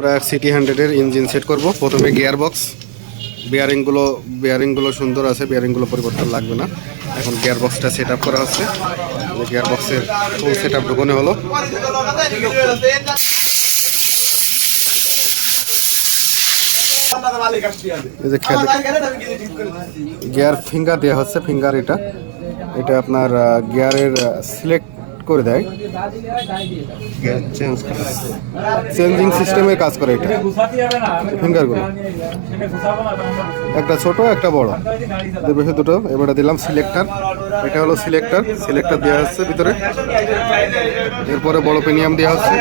আমরা সিটি হান্ড্রেডের engine set করব। প্রথমে গিয়ার বক্স বিয়ারিংগুলো বিয়ারিংগুলো সুন্দর আছে বিয়ারিংগুলো পরিবর্তন লাগবে না। এখন গিয়ার বক্সটা সেট আপ করা হচ্ছে। গিয়ার বক্সের ফুল সেট আপ ঢুকানো হলো। এই যে খেয়াল গিয়ার ফিঙ্গার দেওয়া হচ্ছে ফিঙ্গার এটা। এটা আপনার গিয়ারের সিলেক্ট করে দেয়। চেঞ্জ করে। চেঞ্জিং সিস্টেমের কাজ করে এটা। ফিঙ্গারগুলো একটা ছোট একটা বড়। দুটো দুটো। এবারে দিলাম সিলেক্টার এটা হলো সিলেক্টার সিলেক্টার দেওয়া হচ্ছে ভিতরে। এরপরে বড় পেনিয়াম দেওয়া হচ্ছে।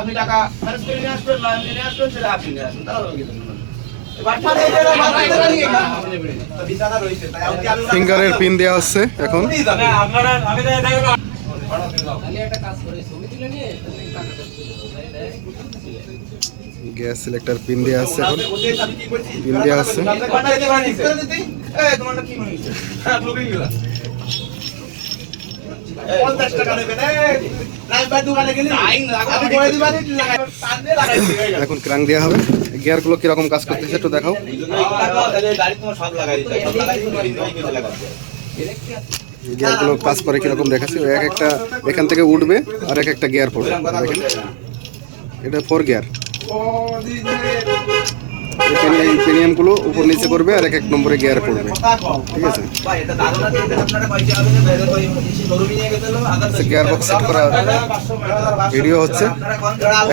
আপনি টাকা ফিঙ্গারের পিন দেওয়া হচ্ছে এখন। গ্যাস সিলেক্টার পিন দেওয়া হচ্ছে এখন। পিন দেওয়া হচ্ছে। পঞ্চাশ টাকা নেবেন রাজবাড়ি দোকানে গেলে? আমি করে দিবানি এখন ক্রাং দেওয়া হবে। গিয়ারগুলো কীরকম কাজ করতেছে একটু দেখাও। গিয়ারগুলো কাজ করে কীরকম দেখাচ্ছে। এক একটা এখান থেকে উঠবে আর এক একটা গিয়ার পড়বে। এটা ফোর গিয়ার এই পেনিয়ামগুলো উপর নিচে করবে আর এক এক নম্বরে গিয়ার পড়বে ঠিক আছে? গিয়ার বক্স সেট করা ভিডিও হচ্ছে।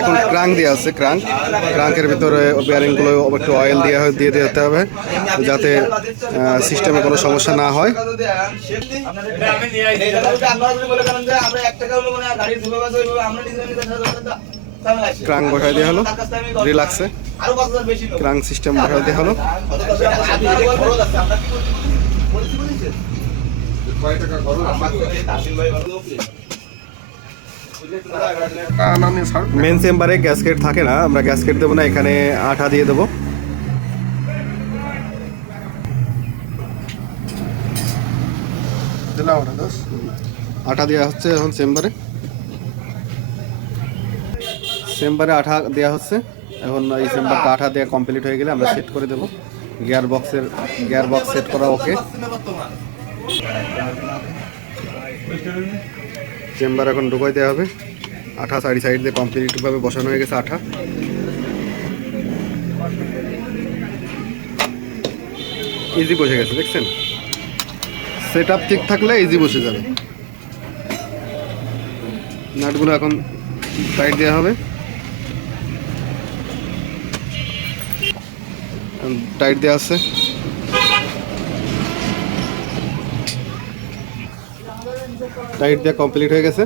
এখন ক্রাঙ্ক দেওয়া আছে ক্রাঙ্ক ক্রাঙ্কের ভিতরে বেয়ারিংগুলো একটু অয়েল দিয়ে দিয়ে দিতে হবে যাতে সিস্টেমে কোনো সমস্যা না হয়। ক্রাঙ্ক বসাই দেওয়া হলো রিল্যাক্সে। ক্রাঙ্ক সিস্টেম বসাই দেওয়া হলো। মেন চেম্বারে গ্যাসকেট থাকে না, আমরা গ্যাসকেট দেবো না, এখানে আঠা দিয়ে দেবো। আঠা দেওয়া হচ্ছে এখন চেম্বারে চেম্বারে আঠা দেওয়া হচ্ছে। এখন এই চেম্বারটা আঠা দেওয়া কমপ্লিট হয়ে গেলে আমরা সেট করে দেবো। গিয়ার বক্সের গিয়ার বক্স সেট করা ওকে চেম্বার এখন ঢুকাই দেওয়া হবে। আঠা সাইড সাইড দিয়ে কমপ্লিটভাবে বসানো হয়ে গেছে আঠা। ইজি বসে গেছে, দেখছেন? সেট আপ ঠিক থাকলে ইজি বসে যাবে। নাটগুলো এখন সাইড দেওয়া হবে। টাইট দেওয়া আছে। টাইট দেওয়া কমপ্লিট হয়ে গেছে।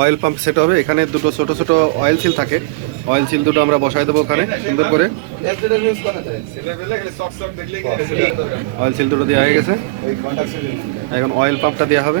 অয়েল পাম্প সেট হবে। এখানে দুটো ছোট ছোট অয়েল সিল থাকে। অয়েল সিল দুটো আমরা বসাই দেবো ওখানে, সুন্দর করে। অয়েল সিল দুটো দেওয়া হয়ে গেছে। এখন অয়েল পাম্পটা দেওয়া হবে।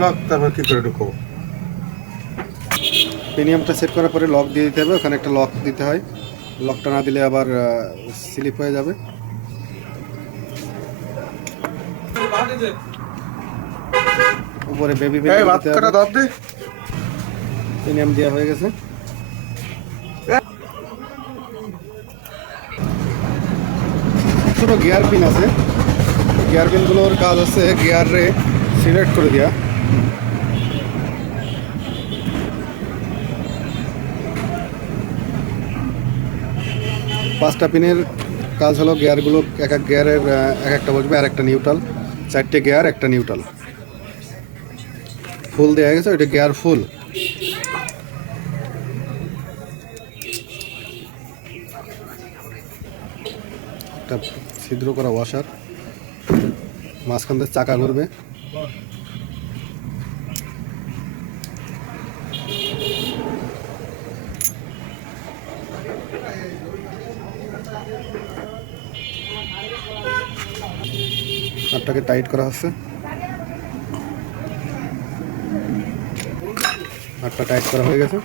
লক তারপর কি করে ঢুকবো? প্রিমিয়ামটা সেট করার পরে লক দিয়ে দিতে হবে ওখানে একটা লক দিতে হয়। লকটা না দিলে আবার স্লিপ হয়ে যাবে। উপরে বেবি প্রিমিয়াম দেওয়া হয়ে গেছে। ছোটো গিয়ার পিন আছে। গিয়ার পিনগুলোর কাজ হচ্ছে গিয়ারে সিলেক্ট করে দেওয়া পাঁচটা পিনের কাজ হলো গিয়ারগুলো এক এক গিয়ারের এক একটা বসবে আর একটা নিউট্রাল। চারটে গিয়ার, একটা নিউট্রাল। ফুল দেওয়া গেছে, ওইটা গিয়ার ফুল। একটা ছিদ্র করা ওয়াশার মাঝখান থেকে চাকা ঘুরবে। নাটটাকে টাইট করা হচ্ছে। নাটটা টাইট করা হয়ে গেছে।